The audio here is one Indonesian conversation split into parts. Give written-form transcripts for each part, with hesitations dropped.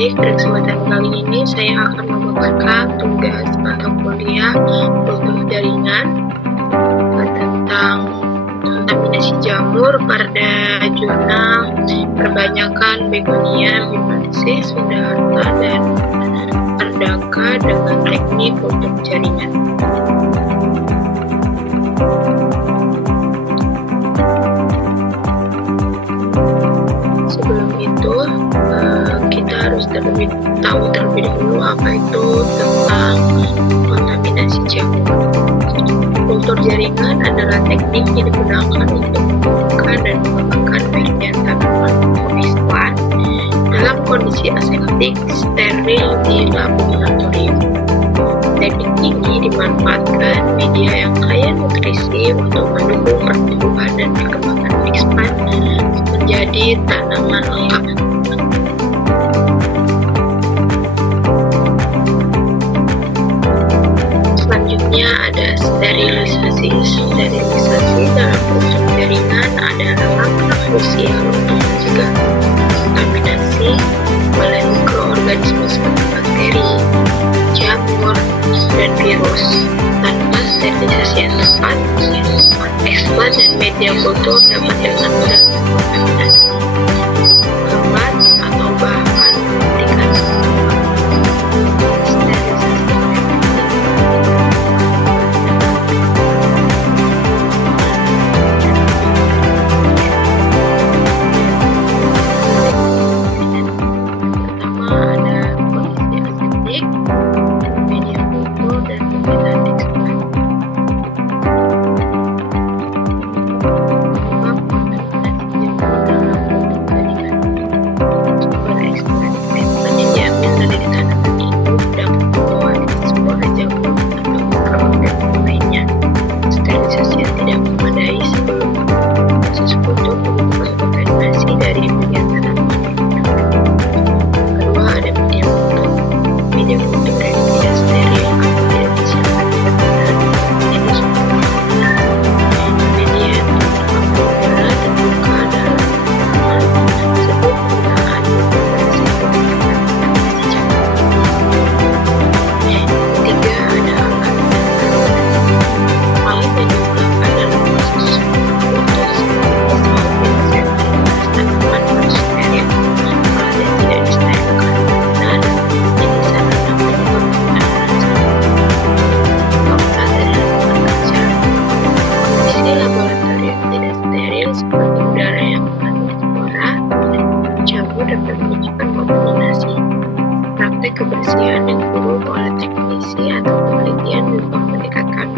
Baik, pada kesempatan kali ini saya akan memaparkan tugas mata kuliah kultur jaringan tentang kontaminasi jamur pada jurnal Perbanyakan Begonia Vivaces Sundarta dan Ardaka dengan teknik kultur jaringan. Sebelum itu, kita harus tahu terlebih dahulu apa itu tentang kontaminasi jamur. Kultur jaringan adalah teknik yang digunakan untuk menumbuhkan dan mengembangkan bagian tanaman X1 dalam kondisi aseptik steril di laboratorium. Teknik ini dimanfaatkan media yang kaya nutrisi untuk mendukung pertumbuhan dan perkembangan X1 menjadi tanaman lengkap. Selanjutnya ada sterilisasi. Sterilisasi dalam kultur jaringan adalah langkah krusial untuk mencegah kontaminasi oleh mikroorganisme seperti bakteri, jamur, dan virus. Tanpa sterilisasi yang tepat, X1 dan media kultur dapat dengan mudah terkontaminasi, lambat, atau bahkan mematikan. Kebersihan yang buruk oleh teknisi atau penelitian juga meningkatkan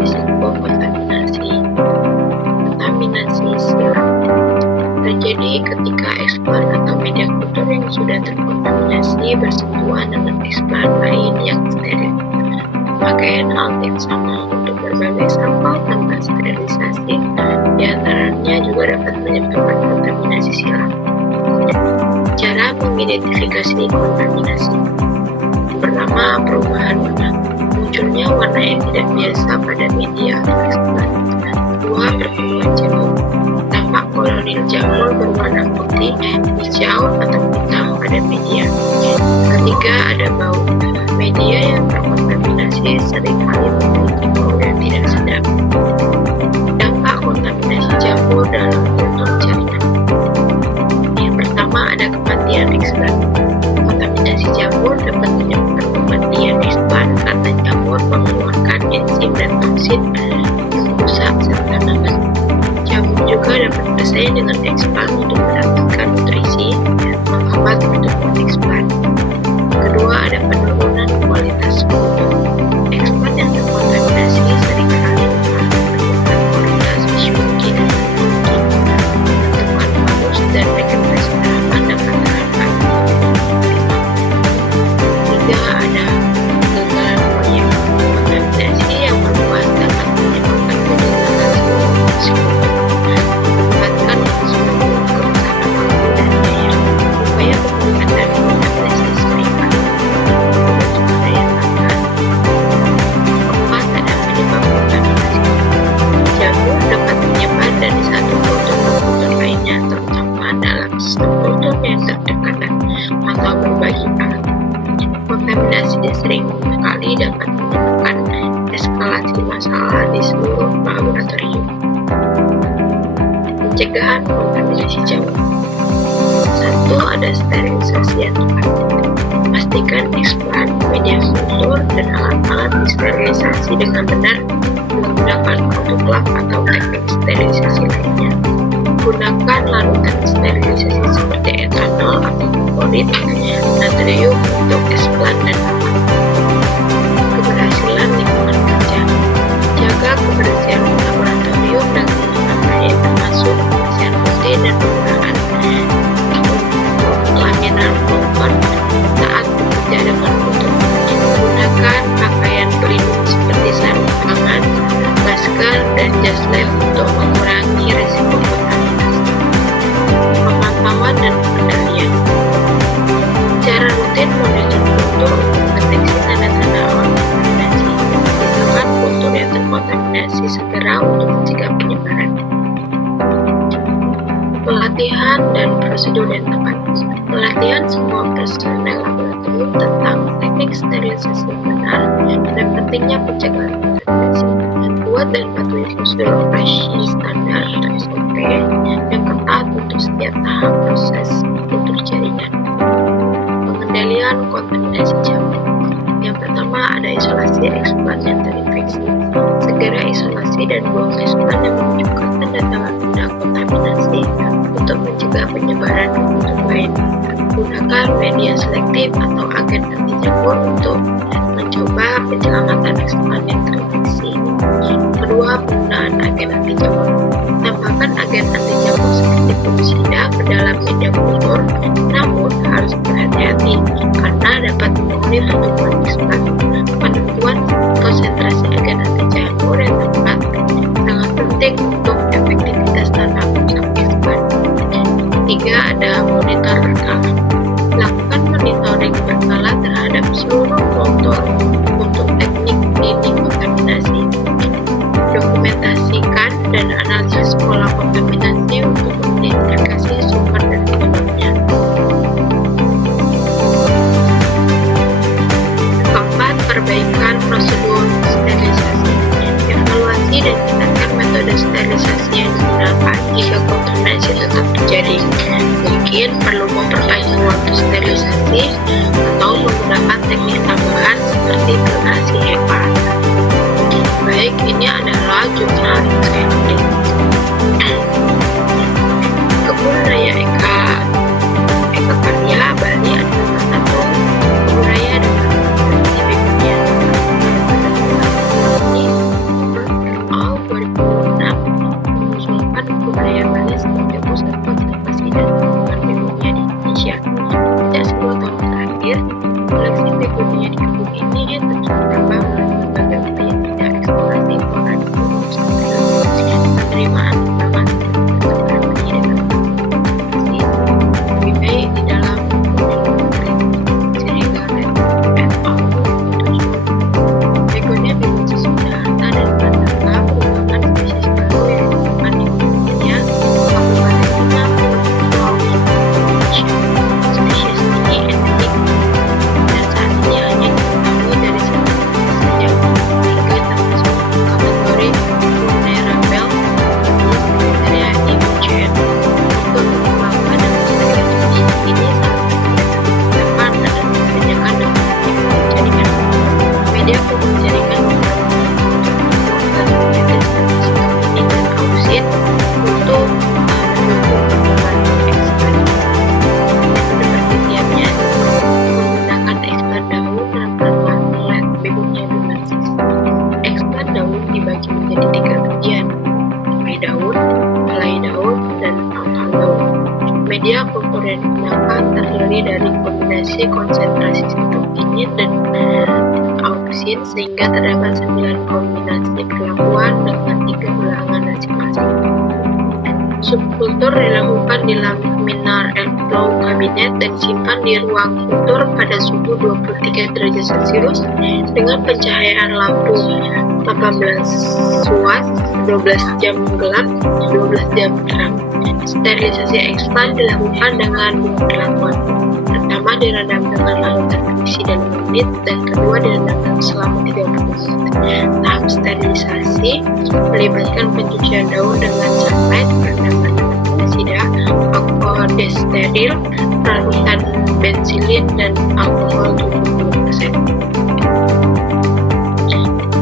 risiko kontaminasi. Kontaminasi silang terjadi ketika eksplan atau media kultur yang sudah terkontaminasi bersentuhan dengan eksplan lain yang steril. Pemakaian hal yang sama untuk berbagai sampel tanpa sterilisasi diantaranya juga dapat menyebabkan kontaminasi silang. Cara mengidentifikasi kontaminasi. Pertama, perubahan warna. Munculnya warna yang tidak biasa pada media atau eksplan. Kedua, pertumbuhan jamur. Tampak kolonil jamur berwarna putih, hijau, atau hitam pada media. Ketiga, ada bau. Media yang terkontaminasi seringkali memiliki bau yang tidak sedap. Dampak kontaminasi jamur dalam kultur jaringan. Ada kematian X1. Kontaminasi jamur dapat menyebabkan kematian X1 karena jamur mengeluarkan enzim dan toksin yang merusak sel tanaman. Jamur juga dapat bersaing dengan X1 untuk mendapatkan nutrisi dan menghambat pertumbuhan X1. Kedua, ada penurunan kualitas kultur. X1 yang terkontaminasi seringkali menurunkan kualitas fisiologi dan teknologi. Pertumbuhan bagus dan regenerasi tanaman dapat terhambat. Tiga, ada kegagalan proyek. Kontaminasi yang meluas dapat menyebabkan kegagalan seluruh fungsi kultur, mengakibatkan langsung ke yang terdekat atau berbagi alat. Kontaminasi sering kali dapat menyebabkan eskalasi masalah di seluruh laboratorium. Pencegahan kontaminasi jamur. 1. Ada sterilisasi yang tepat. Pastikan eksplan, media kultur, dan alat-alat disterilisasi dengan benar menggunakan autoklaf atau teknik sterilisasi lainnya. Gunakan larutan sterilisasi seperti etanol atau klorid natrium untuk eksplan dan alat. Keberhasilan lingkungan kerja. Jaga kebersihan laboratorium dan lingkungan lain termasuk kebersihan rutin dan penggunaan laminar kotor saat bekerja dengan kutu. Gunakan pakaian pelindung seperti sarung tangan, masker, dan jas lab untuk mengurangi risiko kontaminasi. Pemantauan dan pengendalian. Secara rutin monitor kultur untuk mendeteksi tanda-tanda awal kontaminasi. Misalkan kultur yang terkontaminasi segera untuk mencegah penyebaran. Pelatihan dan prosedur yang tepat. Pelatihan semua personel laboratorium tentang teknik sterilisasi yang benar dan pentingnya pencegahan kontaminasi. Buat dan patuhi prosedur operasi standar atau SOP yang ketat untuk setiap tahap proses kultur jaringan. Pengendalian kontaminasi jamur. Yang pertama ada isolasi eksplan yang terinfeksi. Segera isolasi dan buang eksplan yang menunjukkan tanda-tanda kontaminasi untuk mencegah penyebaran ke kultur lain. Gunakan media selektif atau agen anti jamur untuk mencoba penyelamatan eksplan yang terinfeksi. Kedua, penggunaan agen anti jamur. Tambahkan agen anti jamur seperti fungisida ke dalam media kultur, namun harus berhati-hati karena dapat memenuhi pertumbuhan eksplan. Penentuan konsentrasi agen anti jamur yang tepat sangat penting untuk efektivitas tanam rusak eksplan. 3. Ada monitor berkala. Lakukan monitoring berkala terhadap seluruh motor untuk teknik dini kontaminasi. Dokumentasikan dan analisis pola kontaminasi untuk mengidentifikasi sumber dan penyebabnya. Keempat, perbaikan prosedur sterilisasi. Evaluasi dan tingkatkan metode sterilisasi yang digunakan jika kontaminasi tetap terjadi. Mungkin perlu memperpanjang waktu sterilisasi atau menggunakan teknik tambahan seperti drenasi HEPA. Baik, ini adalah jurnal yang saya tulis. Kebun Raya Eka Karya Bali adalah salah satu kebun raya dengan produksi begonia. Ini awal 2006 mengusulkan kebun raya Bali sebagai pusat konservasi dan pengembangan begonia di Indonesia. Sejak 10 tahun terakhir, koleksi begonia di kebun ini terus bertambah melalui berbagai upaya tidak eksplorasi floral di gunung sampai penerimaan tangan dan pengembangan lebih baik di dalam sehingga begonia begonia sudahata dan pandaka merupakan spesies baru yang ditemukan di Indonesia, Kabupaten Pinang, Indonesia. Spesies ini endemik dan saat ini hanya diketahui dari satu spesies saja, sehingga termasuk kategori vulnerable kriteria IUCN. Untuk mengembangkan dan melestarikan spesies ini, salah satu depan adalah kebijakan dan teknik jaringan. Media kultur jaringan dan metode sikap ini dan audit untuk mendukung perkembangan eksplan. Metode penelitiannya menggunakan eksplan daun dan perlahan begonia bimensis. Eksplan daun dibagi menjadi 3 bagian: tangkai daun, helai daun, dan pangkal daun. Media kultur yang digunakan terdiri dari kombinasi konsentrasi sitokinin dan auksin sehingga terdapat 9 kombinasi perlakuan dengan 3 ulangan resiklasi. Subkultur dilakukan di laminar airflow kabinet dan disimpan di ruang kultur pada suhu 23 derajat Celcius dengan pencahayaan lampu 18 watt, 12 jam gelap, 12 jam terang. Sterilisasi eksplan dilakukan dengan dua perlakuan. Pertama, direndam dengan larutan berisi dalam menit, dan kedua direndam selama 30 menit. Tahap sterilisasi melibatkan pencucian daun dengan sunlight, perendaman dengan pestisida, alkohol desteril, larutan bensilin, dan alkohol 70%.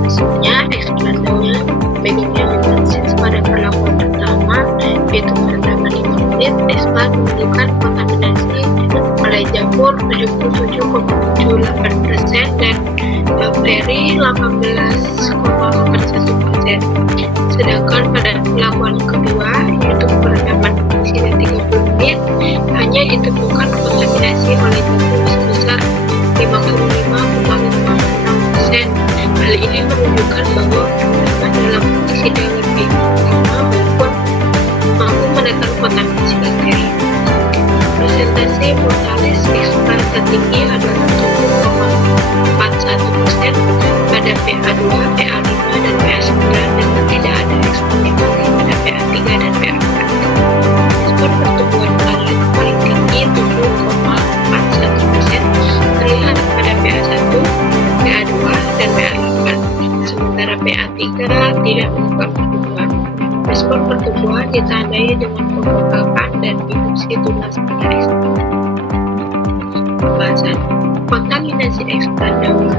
Hasilnya, eksplan daun Begonia vivacis pada perlakuan pertama, yaitu perendaman 5 menit, eksplan menunjukkan kontaminasi oleh jamur 77,78% dan bakteri 18,81%. Sedangkan pada perlakuan kedua, yaitu perendaman pestisida 30 menit, hanya ditemukan kontaminasi oleh jamur sebesar 55,56%. Hal ini menunjukkan bahwa perendaman dalam pestisida lebih lama mampu menekan kontaminasi bakteri. Presentasi mortalis eksplan tertinggi adalah 7,41% pada pH2, pH5, dan pH9, dan tidak ada eksplan yang pada pH3 dan pH4. Respon pertumbuhan planet paling tinggi 7,41% terlihat pada pH1, pH2, dan pH8, sementara pH3 tidak menunjukkan pertumbuhan. Respon pertumbuhan ditandai dengan pembengkakan dan induksi tunas pada eksplan. Pembahasan kontaminasi eksplan daun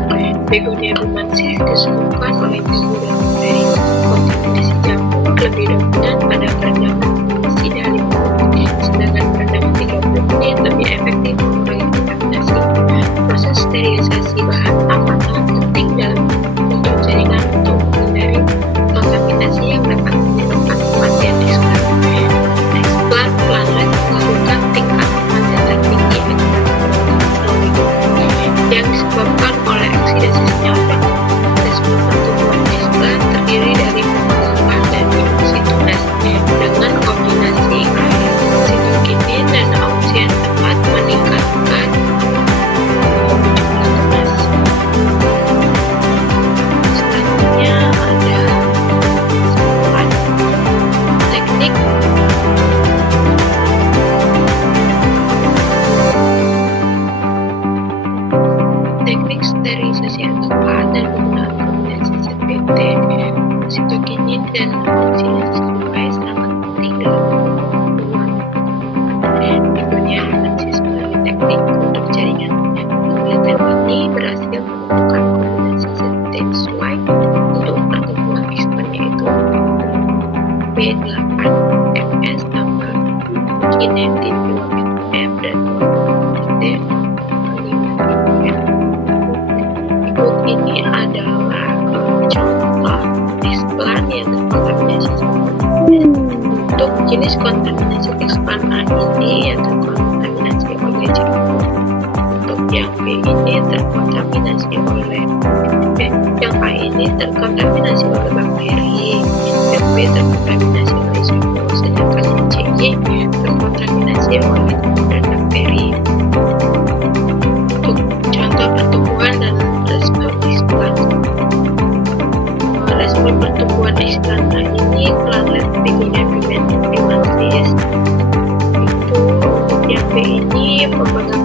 Begonia vivacis disebabkan oleh jamur dan bakteri. Kontaminasi jamur lebih dominan pada perendaman pestisida 5 menit, sedangkan perendaman 30 menit lebih efektif mengurangi kontaminasi. Proses sterilisasi bahan amat penting dalam bentuk jaringan untuk menghindari kontaminasi yang dapat menyebabkan kematian eksplan. Eksplan planet melakukan tingkat kematian tertinggi yang disebabkan oleh oksidasi senyawa. Respon pertumbuhan eksplan terdiri dari pembengkakan dan induksi tunas dengan kombinasi sitokinin dan auxin dapat meningkatkan jumlah tunas. Selanjutnya ada teknik sterilisasi yang tepat dan penggunaan kombinasi ZPT, sitokinin, dan oksidasi sesuai sangat penting dalam pembunuhan Begonia vivacis melalui teknik untuk jaringan. Penelitian ini berhasil menemukan kombinasi ZPT sesuai untuk pertumbuhan eksplan, yaitu B8 MS tambah kinetin 2 m dan 2 Berikut ini adalah contoh eksplan yang terkontaminasi jamur. Untuk jenis kontaminasi eksplan A ini yang terkontaminasi oleh jamur. Untuk yang B ini terkontaminasi oleh yang A ini terkontaminasi oleh bakteri, yang B terkontaminasi oleh jamur, sedangkan yang C terkontaminasi oleh jamur dan bakteri. Untuk contoh pertumbuhan dan respon eksplan. Respon pertumbuhan eksplan ini planet Begonia vivacis itu yang B ini pembengkakan